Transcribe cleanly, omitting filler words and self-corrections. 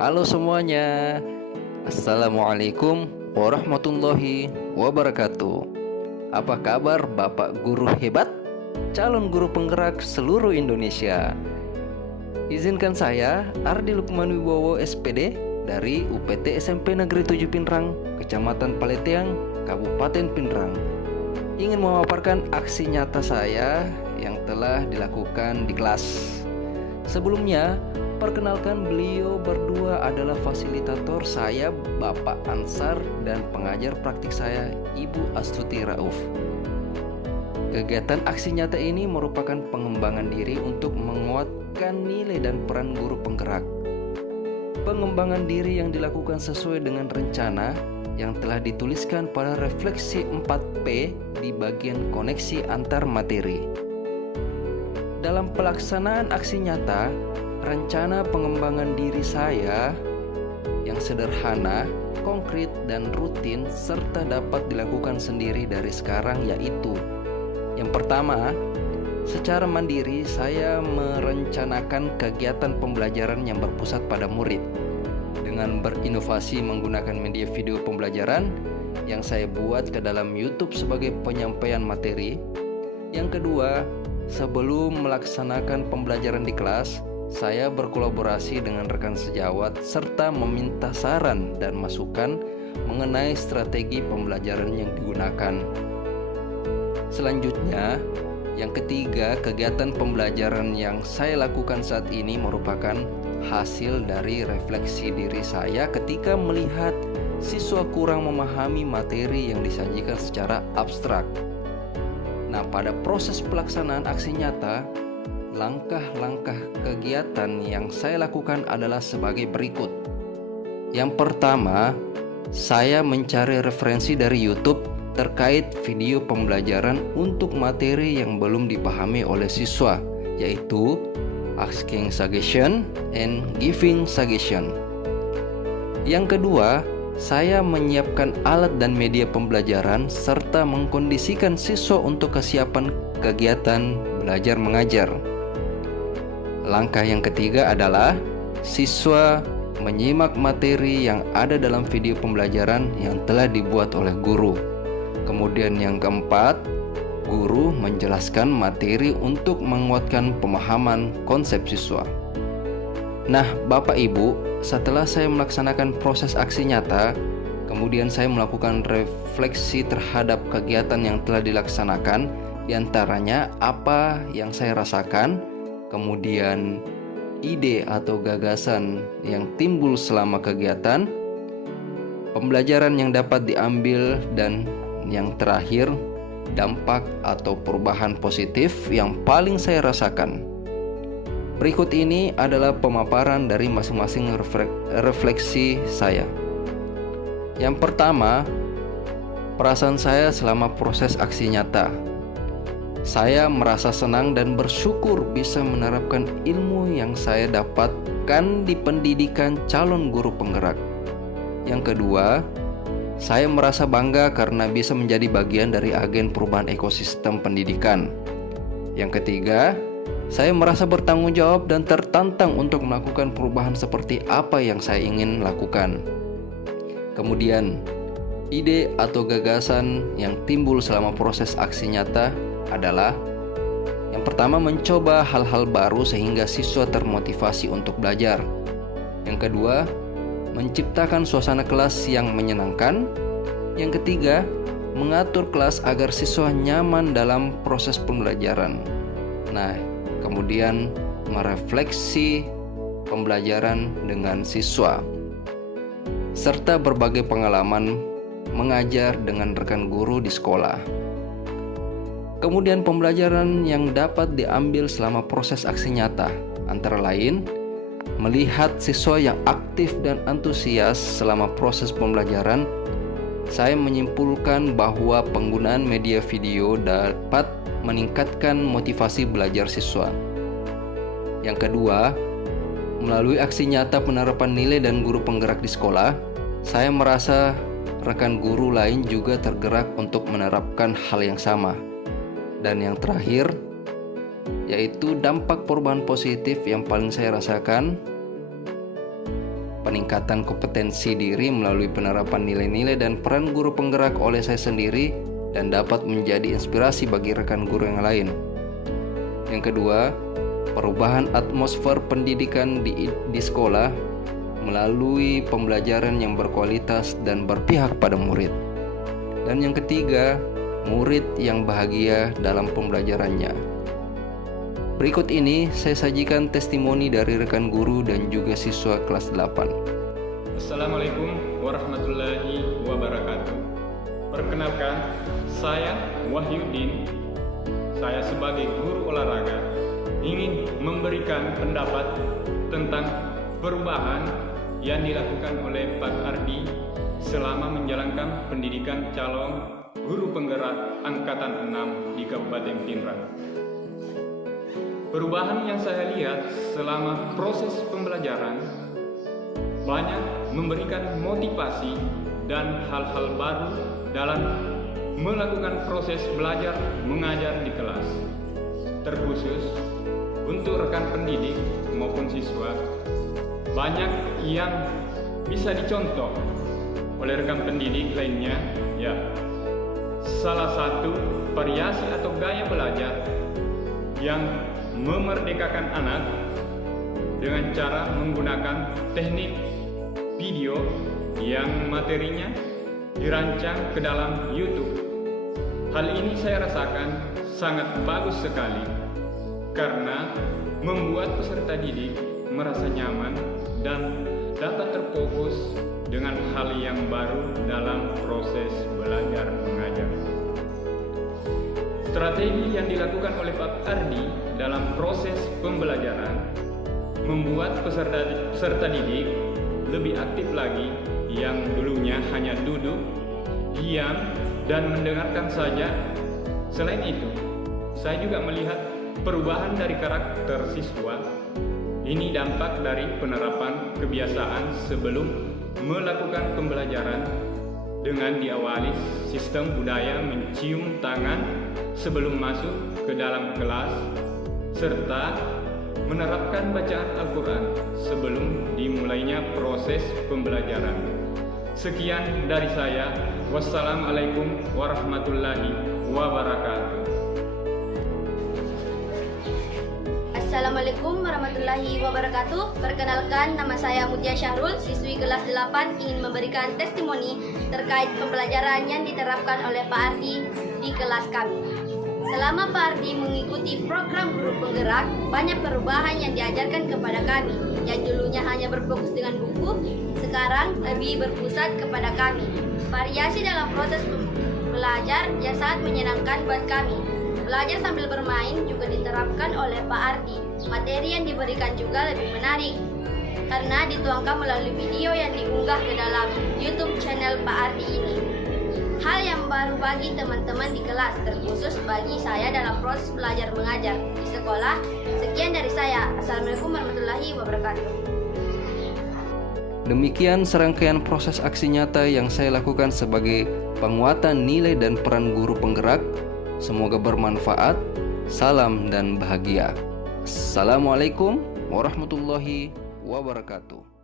Halo semuanya, Assalamualaikum warahmatullahi wabarakatuh. Apa kabar Bapak Guru hebat, calon guru penggerak seluruh Indonesia? Izinkan saya, Ardi Lukman Wibowo SPD dari UPT SMP Negeri 7 Pinrang, Kecamatan Paleteang, Kabupaten Pinrang, ingin memaparkan aksi nyata saya yang telah dilakukan di kelas. Sebelumnya, perkenalkan, beliau berdua adalah fasilitator saya, Bapak Ansar, dan pengajar praktik saya, Ibu Astuti Rauf. Kegiatan aksi nyata ini merupakan pengembangan diri untuk menguatkan nilai dan peran guru penggerak. Pengembangan diri yang dilakukan sesuai dengan rencana yang telah dituliskan pada refleksi 4P di bagian koneksi antar materi. Dalam pelaksanaan aksi nyata, rencana pengembangan diri saya yang sederhana, konkret, dan rutin serta dapat dilakukan sendiri dari sekarang yaitu: yang pertama, secara mandiri saya merencanakan kegiatan pembelajaran yang berpusat pada murid dengan berinovasi menggunakan media video pembelajaran yang saya buat ke dalam YouTube sebagai penyampaian materi. Yang kedua, sebelum melaksanakan pembelajaran di kelas, saya berkolaborasi dengan rekan sejawat serta meminta saran dan masukan mengenai strategi pembelajaran yang digunakan. Selanjutnya, yang ketiga, kegiatan pembelajaran yang saya lakukan saat ini merupakan hasil dari refleksi diri saya ketika melihat siswa kurang memahami materi yang disajikan secara abstrak. Nah, pada proses pelaksanaan aksi nyata, langkah-langkah kegiatan yang saya lakukan adalah sebagai berikut. Yang pertama, saya mencari referensi dari YouTube terkait video pembelajaran untuk materi yang belum dipahami oleh siswa, yaitu asking suggestion and giving suggestion. Yang kedua, saya menyiapkan alat dan media pembelajaran serta mengkondisikan siswa untuk kesiapan kegiatan belajar mengajar. Langkah yang ketiga adalah siswa menyimak materi yang ada dalam video pembelajaran yang telah dibuat oleh guru. Kemudian yang keempat, guru menjelaskan materi untuk menguatkan pemahaman konsep siswa. Nah, Bapak Ibu, setelah saya melaksanakan proses aksi nyata, kemudian saya melakukan refleksi terhadap kegiatan yang telah dilaksanakan, diantaranya apa yang saya rasakan, kemudian ide atau gagasan yang timbul selama kegiatan, pembelajaran yang dapat diambil, dan yang terakhir, dampak atau perubahan positif yang paling saya rasakan. Berikut ini adalah pemaparan dari masing-masing refleksi saya. Yang pertama, perasaan saya selama proses aksi nyata. Saya merasa senang dan bersyukur bisa menerapkan ilmu yang saya dapatkan di pendidikan calon guru penggerak. Yang kedua, saya merasa bangga karena bisa menjadi bagian dari agen perubahan ekosistem pendidikan. Yang ketiga, saya merasa bertanggung jawab dan tertantang untuk melakukan perubahan seperti apa yang saya ingin lakukan. Kemudian, ide atau gagasan yang timbul selama proses aksi nyata adalah: yang pertama, mencoba hal-hal baru sehingga siswa termotivasi untuk belajar. Yang kedua, menciptakan suasana kelas yang menyenangkan. Yang ketiga, mengatur kelas agar siswa nyaman dalam proses pembelajaran. Nah, kemudian merefleksi pembelajaran dengan siswa serta berbagai pengalaman mengajar dengan rekan guru di sekolah. Kemudian pembelajaran yang dapat diambil selama proses aksi nyata antara lain: melihat siswa yang aktif dan antusias selama proses pembelajaran, saya menyimpulkan bahwa penggunaan media video dapat meningkatkan motivasi belajar siswa. Yang kedua, melalui aksi nyata penerapan nilai dan guru penggerak di sekolah, saya merasa rekan guru lain juga tergerak untuk menerapkan hal yang sama. Dan yang terakhir, yaitu dampak perubahan positif yang paling saya rasakan peningkatan kompetensi diri melalui penerapan nilai-nilai dan peran guru penggerak oleh saya sendiri dan dapat menjadi inspirasi bagi rekan guru yang lain. Yang kedua, perubahan atmosfer pendidikan di sekolah melalui pembelajaran yang berkualitas dan berpihak pada murid. Dan yang ketiga, murid yang bahagia dalam pembelajarannya. Berikut ini saya sajikan testimoni dari rekan guru dan juga siswa kelas 8. Assalamualaikum warahmatullahi wabarakatuh. Perkenalkan, saya Wahyudin. Saya sebagai guru olahraga ingin memberikan pendapat tentang perubahan yang dilakukan oleh Pak Ardi selama menjalankan pendidikan calon guru penggerak Angkatan 6 di Kabupaten Pinrang. Perubahan yang saya lihat selama proses pembelajaran banyak memberikan motivasi dan hal-hal baru dalam melakukan proses belajar mengajar di kelas. Terkhusus untuk rekan pendidik maupun siswa, banyak yang bisa dicontoh oleh rekan pendidik lainnya, ya. Salah satu variasi atau gaya belajar yang memerdekakan anak dengan cara menggunakan teknik video yang materinya dirancang ke dalam YouTube. Hal ini saya rasakan sangat bagus sekali karena membuat peserta didik merasa nyaman dan dapat terfokus dengan hal yang baru dalam proses belajar mengajar. Strategi yang dilakukan oleh Pak Ardi dalam proses pembelajaran membuat peserta didik lebih aktif lagi yang dulunya hanya duduk, diam, dan mendengarkan saja. Selain itu, saya juga melihat perubahan dari karakter siswa. Ini dampak dari penerapan kebiasaan sebelum melakukan pembelajaran dengan diawali sistem budaya mencium tangan sebelum masuk ke dalam kelas, serta menerapkan bacaan Al-Quran sebelum dimulainya proses pembelajaran. Sekian dari saya. Wassalamualaikum warahmatullahi wabarakatuh. Assalamualaikum warahmatullahi wabarakatuh. Perkenalkan, nama saya Mutia Syahrul, siswi kelas 8, ingin memberikan testimoni terkait pembelajaran yang diterapkan oleh Pak Ardi di kelas kami. Selama Pak Ardi mengikuti program guru penggerak, banyak perubahan yang diajarkan kepada kami. Yang dulunya hanya berfokus dengan buku, sekarang lebih berpusat kepada kami. Variasi dalam proses belajar yang sangat menyenangkan buat kami. Belajar sambil bermain juga diterapkan oleh Pak Ardi. Materi yang diberikan juga lebih menarik karena dituangkan melalui video yang diunggah ke dalam YouTube channel Pak Ardi ini. Hal yang baru bagi teman-teman di kelas, terkhusus bagi saya dalam proses belajar mengajar di sekolah. Sekian dari saya. Assalamualaikum warahmatullahi wabarakatuh. Demikian serangkaian proses aksi nyata yang saya lakukan sebagai penguatan nilai dan peran guru penggerak. Semoga bermanfaat. Salam dan bahagia. Assalamualaikum warahmatullahi wabarakatuh.